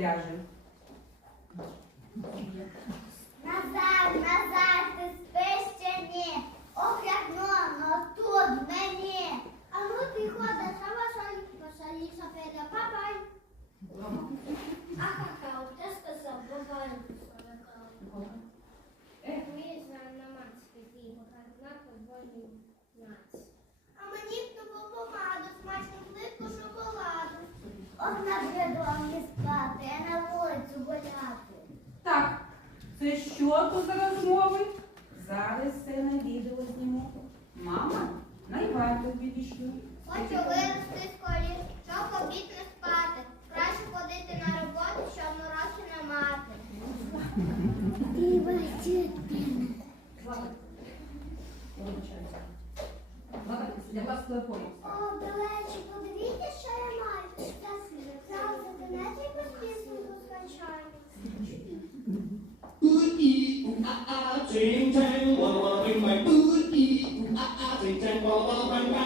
ляже. Назад, Назар, це що то за розмови? Зараз все на відео зніму. Мама, на підійшли. Хочу вирости скоріш, щоб обід не спати. Краще ходити на роботу, щоб мороси не мати. สียงแทงงวังเป็นไม้ปืนอีอ่าอ่าเสียงแทงวังวังเป็นไม้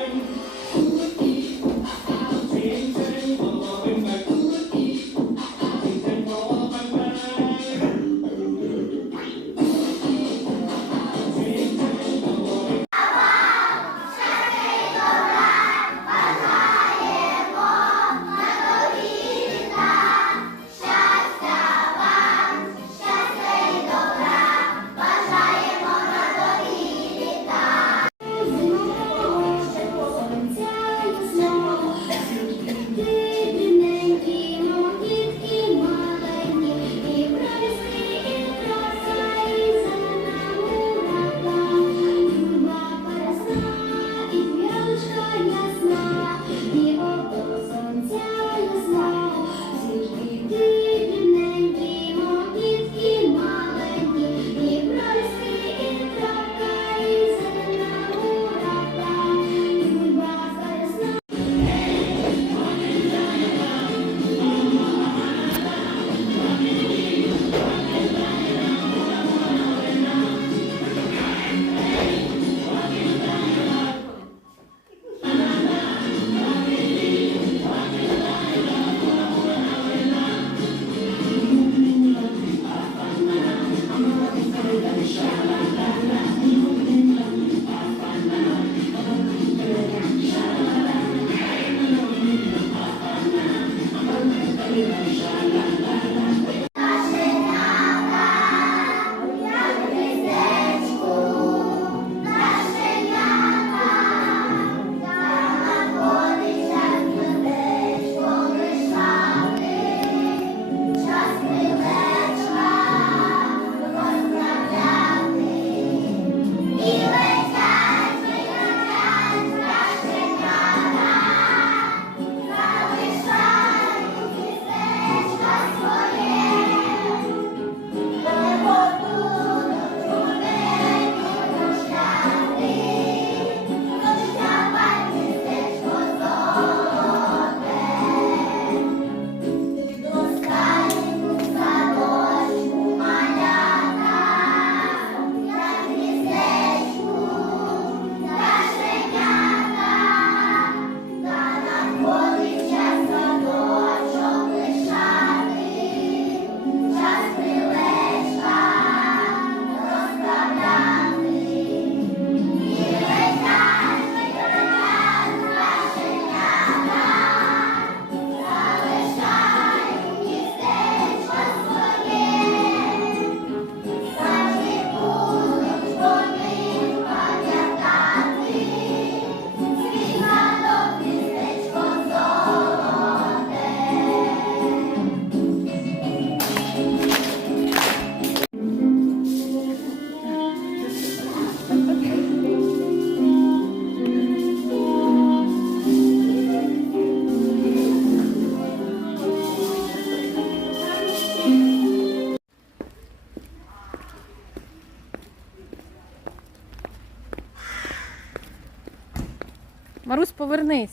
повернись.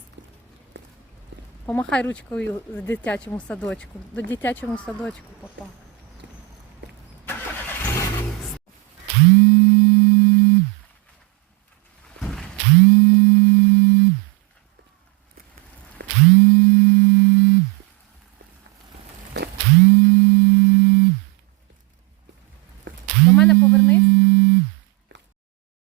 Помахай ручкою в дитячому садочку. До дитячому садочку попав.